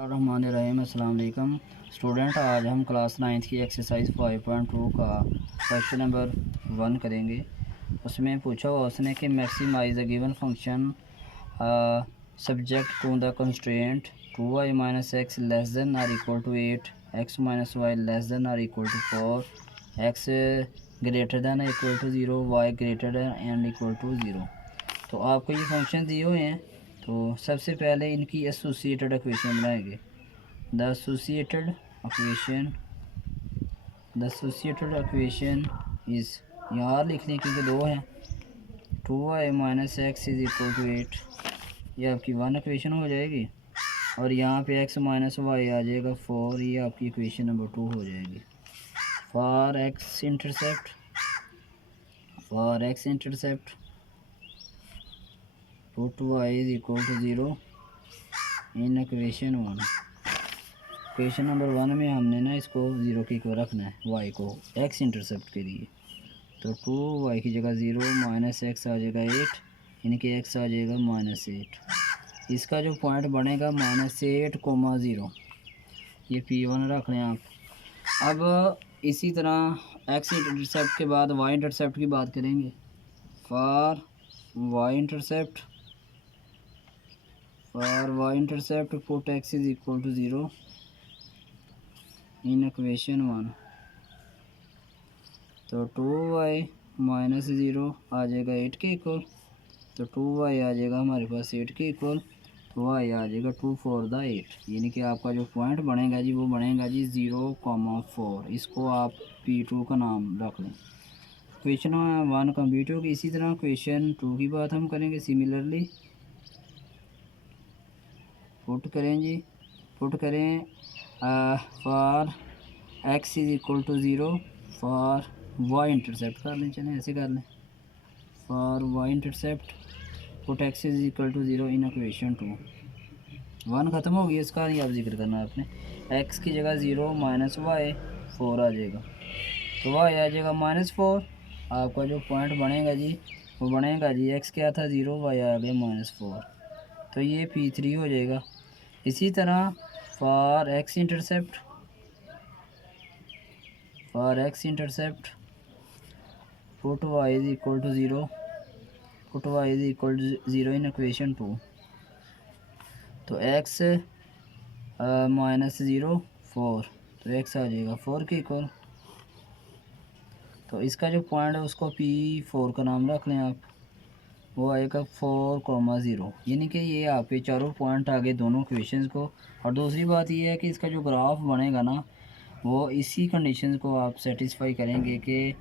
रहमान अस्सलाम वालेकुम स्टूडेंट। आज हम क्लास 9th की एक्सरसाइज 5.2 का क्वेश्चन नंबर 1 करेंगे। उसमें पूछा हुआ उसने कि maximise the given function subject to the constraint 2y minus X less than or equal to 8, x minus Y less than or equal to 4, x greater than equal to 0, y greater than and equal to 0। तो आपको ये function दिए हुए हैं। तो सबसे पहले इनकी एसोसिएटेड इक्वेशन बनाएंगे। द एसोसिएटेड इक्वेशन इज़, यहाँ लिखने की तो दो हैं, 2y minus X is equal to 8, ये आपकी वन इक्वेशन हो जाएगी। और यहाँ पे x माइनस वाई आ जाएगा 4, ये आपकी इक्वेशन नंबर 2 हो जाएगी। For x intercept put y is equal to 0 in equation 1। Equation number 1 में हमने ना इसको 0 के इक्वल रखना है, y को x इंटरसेप्ट के लिए। तो 2y की जगह 0 माइनस एक्स आ जाएगा 8, इनके x आ जाएगा -8। इसका जो पॉइंट बनेगा -8, 0, ये P1 रख लें आप। अब इसी तरह x इंटरसेप्ट के बाद y इंटरसेप्ट की बात करेंगे। For y intercept put x is equal to 0 in equation 1। तो 2y माइनस 0 आ जाएगा 8 के इक्वल, तो 2y आ जाएगा हमारे पास 8 के इक्वल, तो y आ जाएगा 2 4 द 8। यानी कि आपका जो पॉइंट बनेगा जी वो बनेगा जी 0,4। इसको आप P2 का नाम रख लें। क्वेश्चन 1 कंप्लीट होगी। इसी तरह क्वेश्चन 2 की बात हम करेंगे। सिमिलरली पुट करें for x is equal to 0 for y intercept कर लें, चलें ऐसे कर लें। For y intercept put x is equal to 0 in equation 2। 1 ख़त्म हो गया, इसका नहीं आप जिक्र करना है आपने। x की जगह 0 माइनस वाई 4 आ जाएगा, तो y आ जाएगा -4। आपका जो पॉइंट बनेगा जी वो बनेगा जी, x क्या था 0, y आ गया -4, तो ये P3 हो जाएगा। इसी तरह for x intercept put y is equal to 0 in equation 2। तो x -0 4, तो x आ जाएगा 4 के इक्वल। तो इसका जो पॉइंट है उसको P4 का नाम रख लें आप, वो आएगा 4,0। यानी कि ये आपके चारों पॉइंट आ गए दोनों इक्वेशंस को। और दूसरी बात ये है कि इसका जो ग्राफ बनेगा ना वो इसी कंडीशन को आप सेटिस्फाई करेंगे कि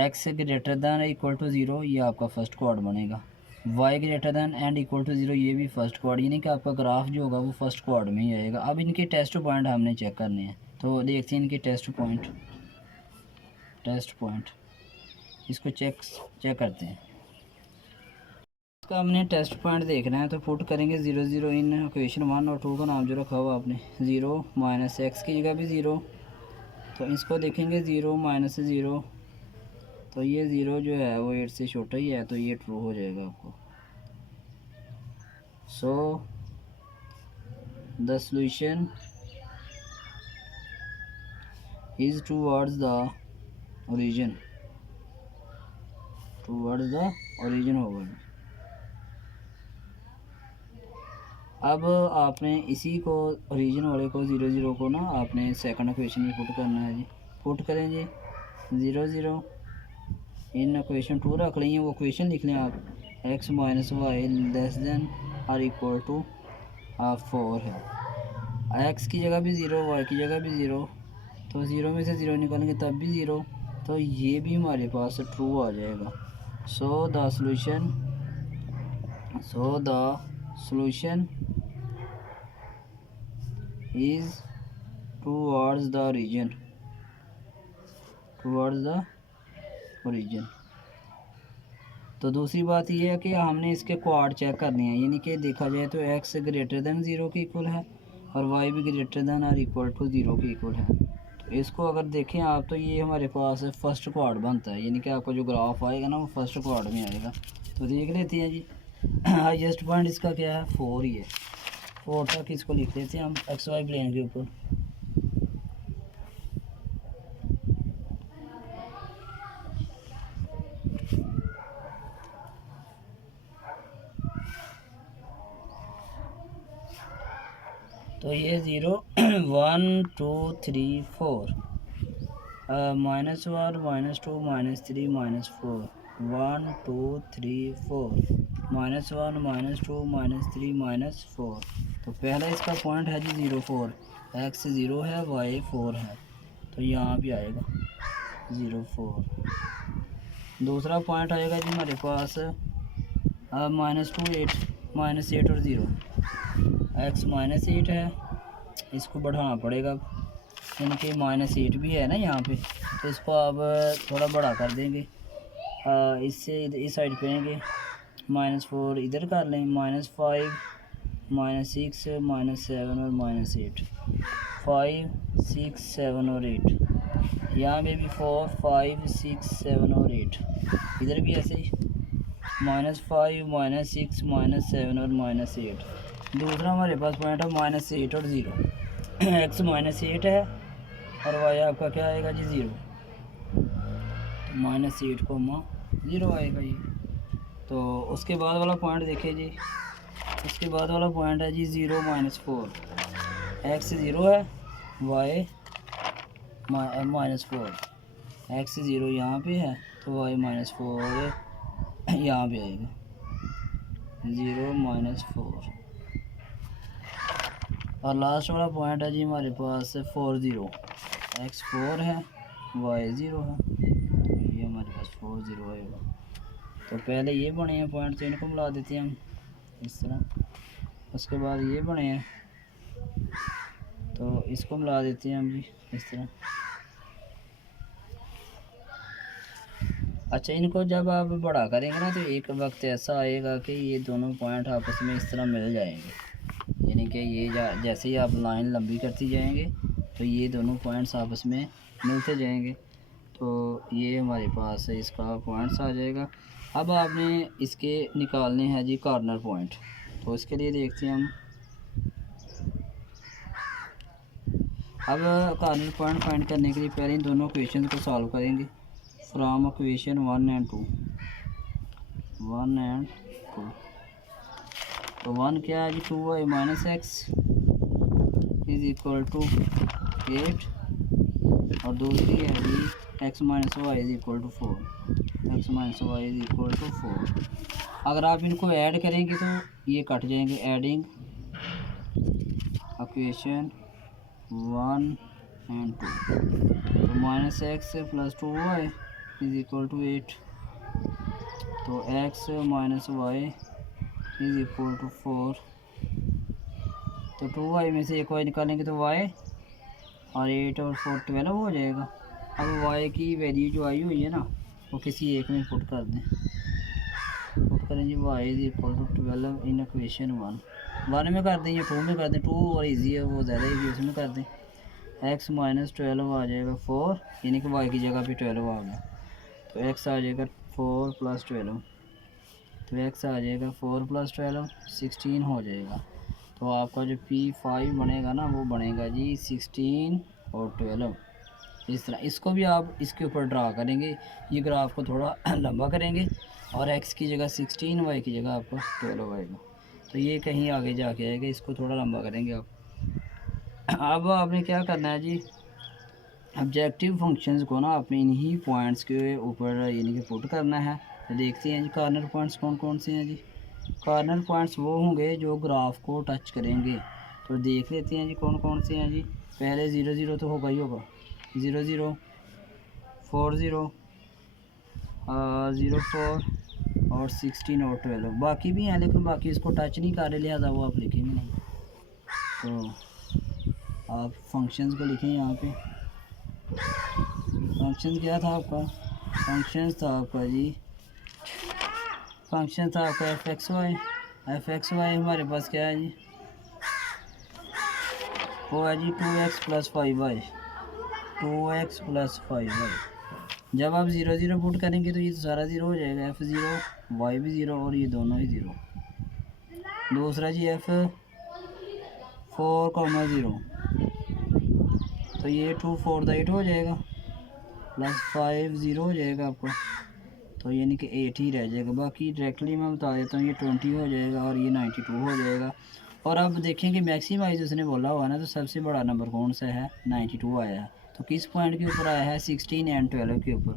x greater than equal to 0, ये आपका फर्स्ट क्वाड बनेगा। y greater than and equal to 0, ये भी फर्स्ट क्वाड, यानी कि आपका ग्राफ जो होगा वो फर्स्ट क्वाड में ही आएगा। अब इनके टेस्ट पॉइंट हमने चेक करने हैं, तो देखते हैं इनके टेस्ट पॉइंट इसको चेक करते हैं। इसका हमने टेस्ट पॉइंट देखना है, तो पुट करेंगे 0 0 इन इक्वेशन 1 और 2 का नाम जो रखा हुआ आपने 0 माइनस एक्स की जगह भी 0, तो इसको देखेंगे 0 माइनस 0, तो ये 0 जो है वो 8 से छोटा ही है, तो ये ट्रू हो जाएगा आपको। So the solution is towards the origin होगा। अब आपने इसी को ओरिजिन वाले को 0 0 को ना आपने सेकंड इक्वेशन में पुट करना है जी। पुट करें जी 0 0 इन इक्वेशन 2 रख लें, वो इक्वेशन लिख लें आप, x minus Y less than or equal to 4 है। x की जगह भी 0, y की जगह भी 0, तो 0 में से 0 निकालेंगे तब भी 0, तो ये भी हमारे पास ट्रू आ जाएगा। So the solution is towards the origin। तो दूसरी बात ये है कि हमने इसके क्वाड चेक करने हैं, यानी कि देखा जाए तो x ग्रेटर दैन 0 के इक्वल है और y भी ग्रेटर दैन और इक्वल टू 0 के इक्वल है। तो इसको अगर देखें आप तो ये हमारे पास फर्स्ट क्वाड बनता है, यानी कि आपका जो ग्राफ आएगा ना वो फर्स्ट क्वाड में आएगा। तो देख लेते हैं जी। हाईएस्ट पॉइंट इसका क्या है, 4 ही है। 4 तक इसको लिख देते हैं हम एक्स वाई प्लेन के ऊपर। तो ये 0 1 2 3 4 -1 -2 -3 -4 1 2 3 4 -1 -2 -3 -4। तो पहला इसका पॉइंट है जी 0 4, एक्स 0 है वाई 4 है, तो यहाँ पे आएगा 0 4। दूसरा पॉइंट आएगा जी हमारे पास -2 8 -8 और 0, एक्स -8 है, इसको बढ़ाना पड़ेगा यानी कि -8 भी है ना यहाँ पे, तो इसको अब थोड़ा बड़ा कर देंगे। इससे इस साइड पे आएंगे, -4 इधर कर लें, -5 -6 -7 और -8, 5 6 7 और 8, यहाँ पे भी 4 5 6 7 और 8, इधर भी ऐसे ही -5 -6 -7 और -8। दूसरा हमारे पास पॉइंट है -8 और 0, एक्स -8 है और वाई आपका क्या आएगा जी 0, -8 को 0 आएगा ये। तो उसके बाद वाला पॉइंट देखिए जी, उसके बाद वाला पॉइंट है जी 0 -4, एक्स 0 है वाई -4, एक्स 0 यहाँ पे है तो वाई -4 यहाँ पे आएगा 0 -4। और लास्ट वाला पॉइंट है जी हमारे पास 4 0, एक्स 4 है वाई 0 है, तो ये हमारे पास 4 0 आएगा। तो पहले ये बने हैं पॉइंट, तो इनको मिला देते हैं हम इस तरह, उसके बाद ये बने हैं तो इसको मिला देते हैं हम जी इस तरह। अच्छा, इनको जब आप बड़ा करेंगे ना तो एक वक्त ऐसा आएगा कि ये दोनों पॉइंट आपस में इस तरह मिल जाएंगे, यानी कि ये जैसे ही आप लाइन लंबी करती जाएंगे तो ये दोनों पॉइंट्स आपस में मिलते जाएंगे, तो ये हमारे पास इसका पॉइंट्स आ जाएगा। अब आपने इसके निकालने हैं जी कॉर्नर पॉइंट, तो इसके लिए देखते हैं हम। अब कॉर्नर पॉइंट फाइंड करने के लिए पहले इन दोनों इक्वेशन को सॉल्व करेंगे फ्रॉम इक्वेशन 1 एंड 2। तो 1 क्या है जी 2y - x is equal to 8, और दूसरी है जी x - y is equal to 4, x - y is equal to 4। अगर आप इनको ऐड करेंगे तो ये कट जाएंगे, एडिंग इक्वेशन 1 एंड 2, तो -x + 2y is equal to 8, तो x - y is equal to 4, तो 2y में से एक y निकालेंगे तो y, और 8 और 4 12 हो जाएगा। अब y की वैल्यू जो आई हुई है ना वो किसी एक में पुट कर दें, पुट करें जी y is equal to 12 in equation 1 में कर दें या 2 में कर दें, 2 और ईजी है वो ज़्यादा ईजी, उसमें कर दें। x - 12 आ जाएगा 4, यानी कि y की जगह पे 12 आ गया, तो x आ जाएगा 4 + 12, तो x आ जाएगा 4 + 12 16 हो जाएगा। तो आपका जो P5 बनेगा ना वो बनेगा जी 16 और 12, इस तरह। इसको भी आप इसके ऊपर ड्रा करेंगे, ये ग्राफ को थोड़ा लंबा करेंगे और x की जगह 16, y की जगह आपका 12 आएगा, तो ये कहीं आगे जाके आएगा, इसको थोड़ा लंबा करेंगे आप। अब आपने क्या करना है जी, ऑब्जेक्टिव फंक्शंस को ना अपने इन्हीं पॉइंट्स के ऊपर यानी कि पुट करना है। तो देखते हैं जी कॉर्नर पॉइंट्स कौन कौन से हैं जी। कॉर्नर पॉइंट्स वो होंगे जो ग्राफ को टच करेंगे, तो देख लेते हैं जी कौन कौन से हैं जी। पहले 0 0 तो होगा ही होगा, 0 0 4 0 0 4 और 16 और 12, बाकी भी हैं लेकिन बाकी इसको टच नहीं कर रहे, लिहाजा वो आप लिखेंगे नहीं। तो आप फंक्शंस को लिखें यहाँ पे। फंक्शन क्या था आपका, फंक्शन था आपका जी, फंक्शन था आपका f(x, y) हमारे पास क्या है जी, वो है जी 2x + 5y, 2x + 5y। जब आप 0 0 पुट करेंगे तो ये सारा 0 हो जाएगा, f 0 y भी 0 और ये दोनों ही 0। दूसरा जी f 4,0, तो ये 2 4 8 हो जाएगा, प्लस 5 0 हो जाएगा आपको, तो यानी कि 8 ही रह जाएगा। बाकी डायरेक्टली मैं बता देता हूँ, ये 20 हो जाएगा और ये 92 हो जाएगा। और अब देखें कि मैक्सिमाइज उसने बोला हुआ ना, तो सबसे बड़ा नंबर कौन सा है, 92 आया है। तो किस पॉइंट के ऊपर आया है, 16 एंड 12 के ऊपर,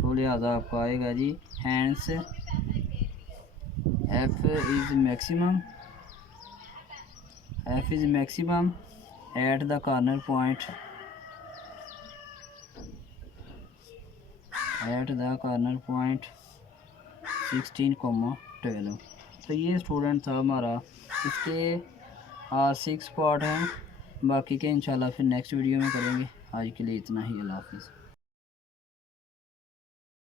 तो लिहाजा आपको आएगा जी hence F is maximum, F is maximum at the corner point, at the corner point 16,12। तो ये स्टूडेंट था हमारा, इसके 6 पार्ट हैं, बाकी के इंशाल्लाह फिर नेक्स्ट वीडियो में करेंगे। आज के लिए इतना ही, अल्लाह हाफिज़।